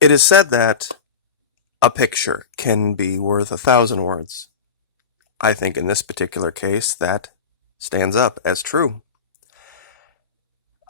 It is said that a picture can be worth 1,000 words. I think in this particular case that stands up as true.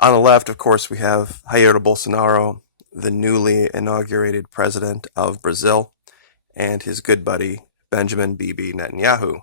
On the left, of course, we have Jair Bolsonaro, the newly inaugurated president of Brazil, and his good buddy Benjamin Bibi Netanyahu,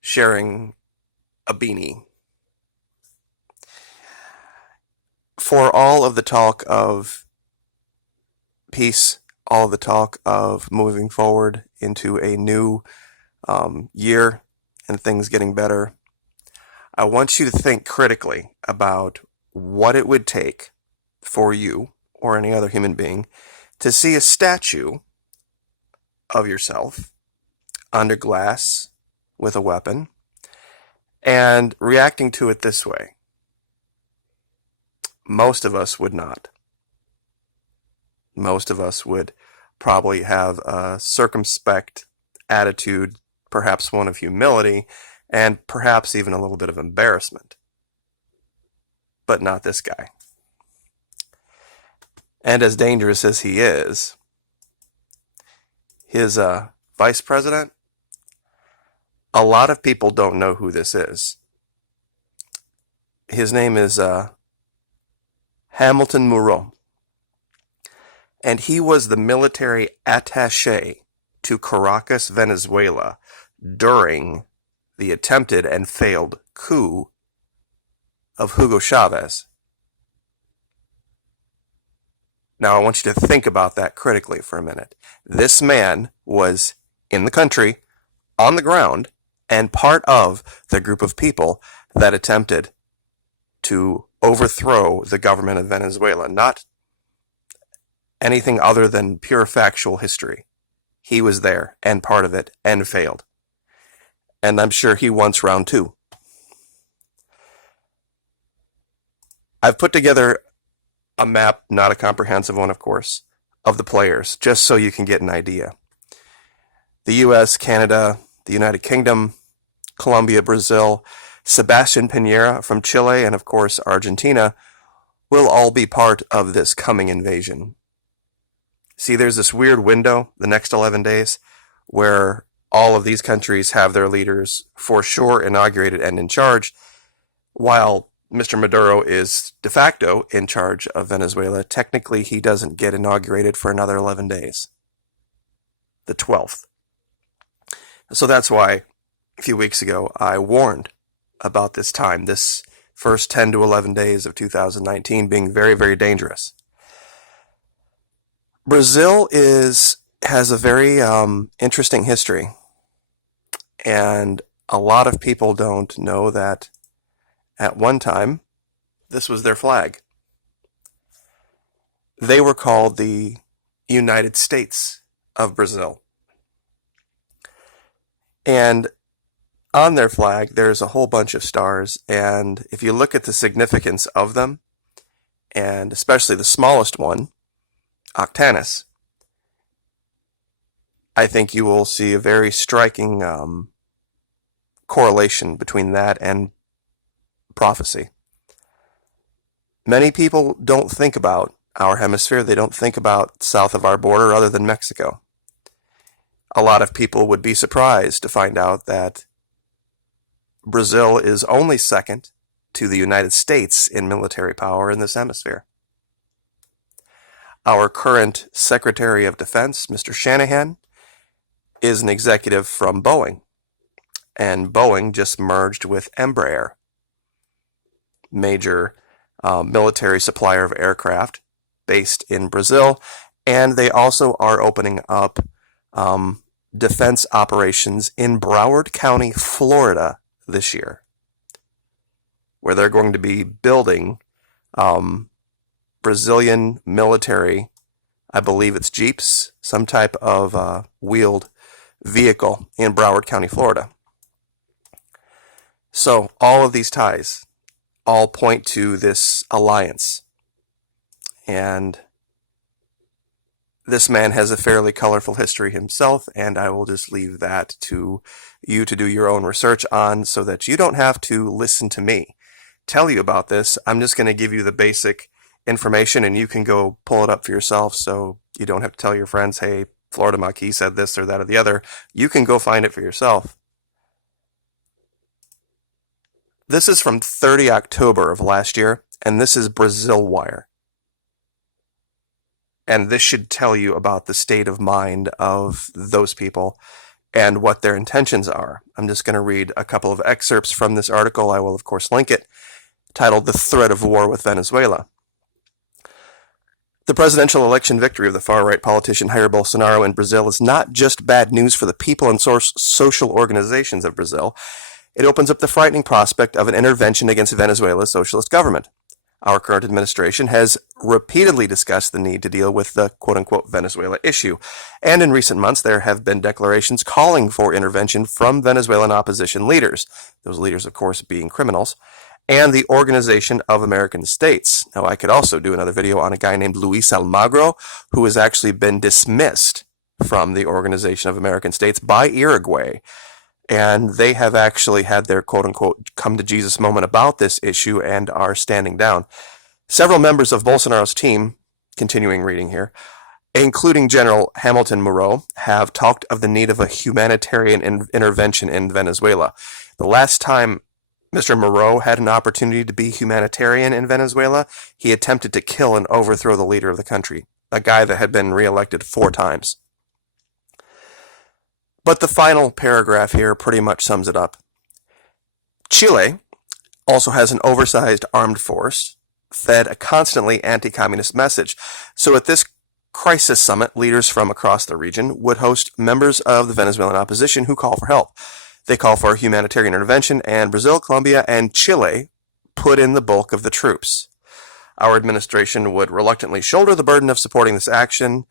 sharing a beanie. For all of the talk of peace, all the talk of moving forward into a new year and things getting better, I want you to think critically about what it would take for you or any other human being to see a statue of yourself under glass with a weapon and reacting to it this way. Most of us would not. Most of us would probably have a circumspect attitude, perhaps one of humility, and perhaps even a little bit of embarrassment. But not this guy. And as dangerous as he is, his vice president, a lot of people don't know who this is. His name is Hamilton Mourão, and he was the military attaché to Caracas, Venezuela, during the attempted and failed coup of Hugo Chavez. Now I want you to think about that critically for a minute. This man was in the country, on the ground, and part of the group of people that attempted to overthrow the government of Venezuela, not anything other than pure factual history. He was there and part of it and failed. And I'm sure he wants round two. I've put together a map, not a comprehensive one, of course, of the players, just so you can get an idea. The US, Canada, the United Kingdom, Colombia, Brazil, Sebastian Piñera from Chile, and of course Argentina will all be part of this coming invasion. See, there's this weird window, the next 11 days, where all of these countries have their leaders for sure inaugurated and in charge, while Mr. Maduro is de facto in charge of Venezuela. Technically, he doesn't get inaugurated for another 11 days, the 12th. So that's why a few weeks ago I warned about this time, this first 10 to 11 days of 2019 being very, very dangerous. Brazil has a very interesting history, and a lot of people don't know that at one time this was their flag. They were called the United States of Brazil. And on their flag, there's a whole bunch of stars, and if you look at the significance of them, and especially the smallest one, Octanus, I think you will see a very striking correlation between that and prophecy. Many people don't think about our hemisphere. They don't think about south of our border other than Mexico. A lot of people would be surprised to find out that Brazil is only second to the United States in military power in this hemisphere. Our current Secretary of Defense, Mr. Shanahan, is an executive from Boeing, and Boeing just merged with Embraer, major military supplier of aircraft based in Brazil, and they also are opening up defense operations in Broward County, Florida this year, where they're going to be building Brazilian military, I believe it's Jeeps, some type of wheeled vehicle in Broward County, Florida. So all of these ties all point to this alliance. And this man has a fairly colorful history himself, and I will just leave that to you to do your own research on so that you don't have to listen to me tell you about this. I'm just going to give you the basic information, and you can go pull it up for yourself, so you don't have to tell your friends, hey, Florida Maquis said this or that or the other. You can go find it for yourself. This is from 30 October of last year, and this is Brazil Wire. And this should tell you about the state of mind of those people and what their intentions are. I'm just going to read a couple of excerpts from this article. I will, of course, link it, titled "The Threat of War with Venezuela." The presidential election victory of the far-right politician Jair Bolsonaro in Brazil is not just bad news for the people and social organizations of Brazil. It opens up the frightening prospect of an intervention against Venezuela's socialist government. Our current administration has repeatedly discussed the need to deal with the quote-unquote Venezuela issue, and in recent months there have been declarations calling for intervention from Venezuelan opposition leaders, those leaders of course being criminals, and the Organization of American States. Now I could also do another video on a guy named Luis Almagro, who has actually been dismissed from the Organization of American States by Uruguay, and they have actually had their quote-unquote come-to-Jesus moment about this issue and are standing down. Several members of Bolsonaro's team, continuing reading here, including General Hamilton Moreau, have talked of the need of a humanitarian intervention in Venezuela. The last time Mr. Moreau had an opportunity to be humanitarian in Venezuela, he attempted to kill and overthrow the leader of the country, a guy that had been reelected 4 times. But the final paragraph here pretty much sums it up. Chile also has an oversized armed force, fed a constantly anti-communist message. So at this crisis summit, leaders from across the region would host members of the Venezuelan opposition who call for help. They call for humanitarian intervention, and Brazil, Colombia, and Chile put in the bulk of the troops. Our administration would reluctantly shoulder the burden of supporting this action.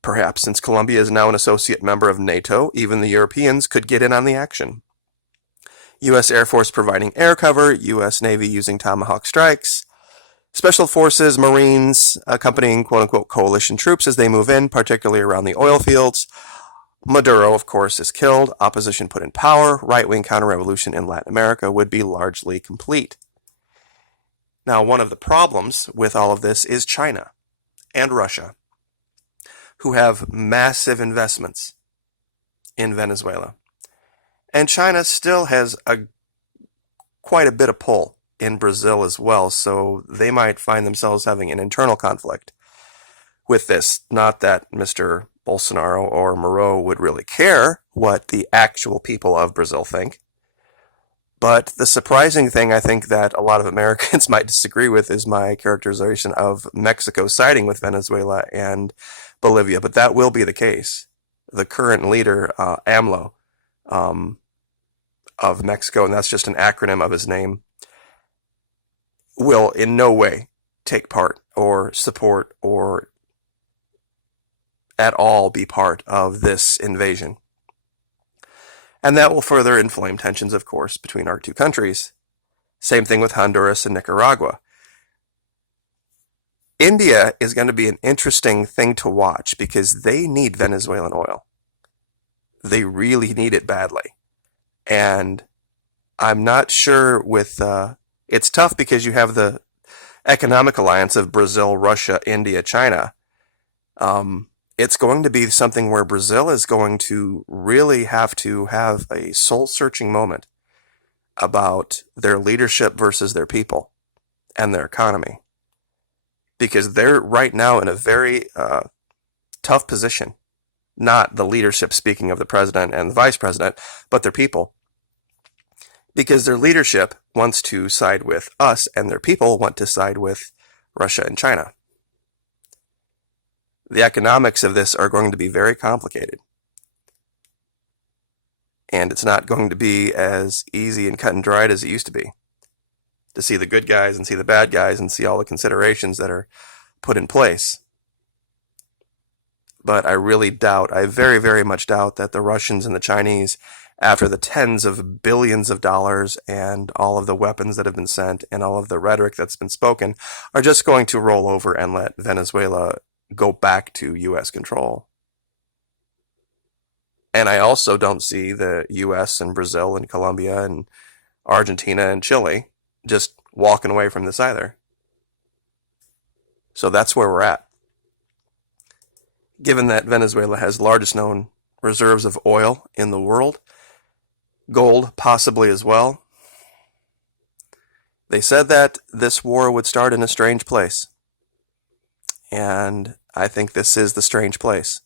Perhaps since Colombia is now an associate member of NATO, even the Europeans could get in on the action. U.S. Air Force providing air cover, U.S. Navy using Tomahawk strikes, Special Forces, Marines accompanying quote-unquote coalition troops as they move in, particularly around the oil fields. Maduro, of course, is killed, opposition put in power, right-wing counter-revolution in Latin America would be largely complete. Now, one of the problems with all of this is China and Russia, who have massive investments in Venezuela. And China still has quite a bit of pull in Brazil as well, so they might find themselves having an internal conflict with this. Not that Mr. Bolsonaro or Moreau would really care what the actual people of Brazil think. But the surprising thing I think that a lot of Americans might disagree with is my characterization of Mexico siding with Venezuela and Bolivia, but that will be the case. The current leader, AMLO, of Mexico, and that's just an acronym of his name, will in no way take part or support or at all be part of this invasion. And that will further inflame tensions, of course, between our two countries. Same thing with Honduras and Nicaragua. India is going to be an interesting thing to watch because they need Venezuelan oil. They really need it badly. And I'm not sure with... it's tough because you have the economic alliance of Brazil, Russia, India, China. It's going to be something where Brazil is going to really have to have a soul-searching moment about their leadership versus their people and their economy. Because they're right now in a very tough position. Not the leadership, speaking of the president and the vice president, but their people. Because their leadership wants to side with us, and their people want to side with Russia and China. The economics of this are going to be very complicated. And it's not going to be as easy and cut and dried as it used to be. To see the good guys and see the bad guys and see all the considerations that are put in place. But I really doubt, I very, very much doubt that the Russians and the Chinese, after the tens of billions of dollars and all of the weapons that have been sent and all of the rhetoric that's been spoken, are just going to roll over and let Venezuela go back to U.S. control. And I also don't see the U.S. and Brazil and Colombia and Argentina and Chile just walking away from this either. So that's where we're at. Given that Venezuela has the largest known reserves of oil in the world, gold possibly as well, they said that this war would start in a strange place. And I think this is the strange place.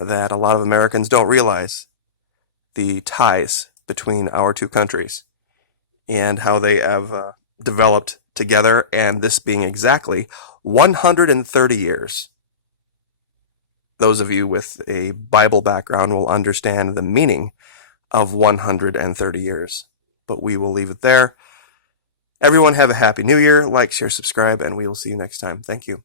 That a lot of Americans don't realize the ties between our two countries and how they have developed together, and this being exactly 130 years. Those of you with a Bible background will understand the meaning of 130 years, but we will leave it there. Everyone have a happy new year. Like, share, subscribe, and we will see you next time. Thank you.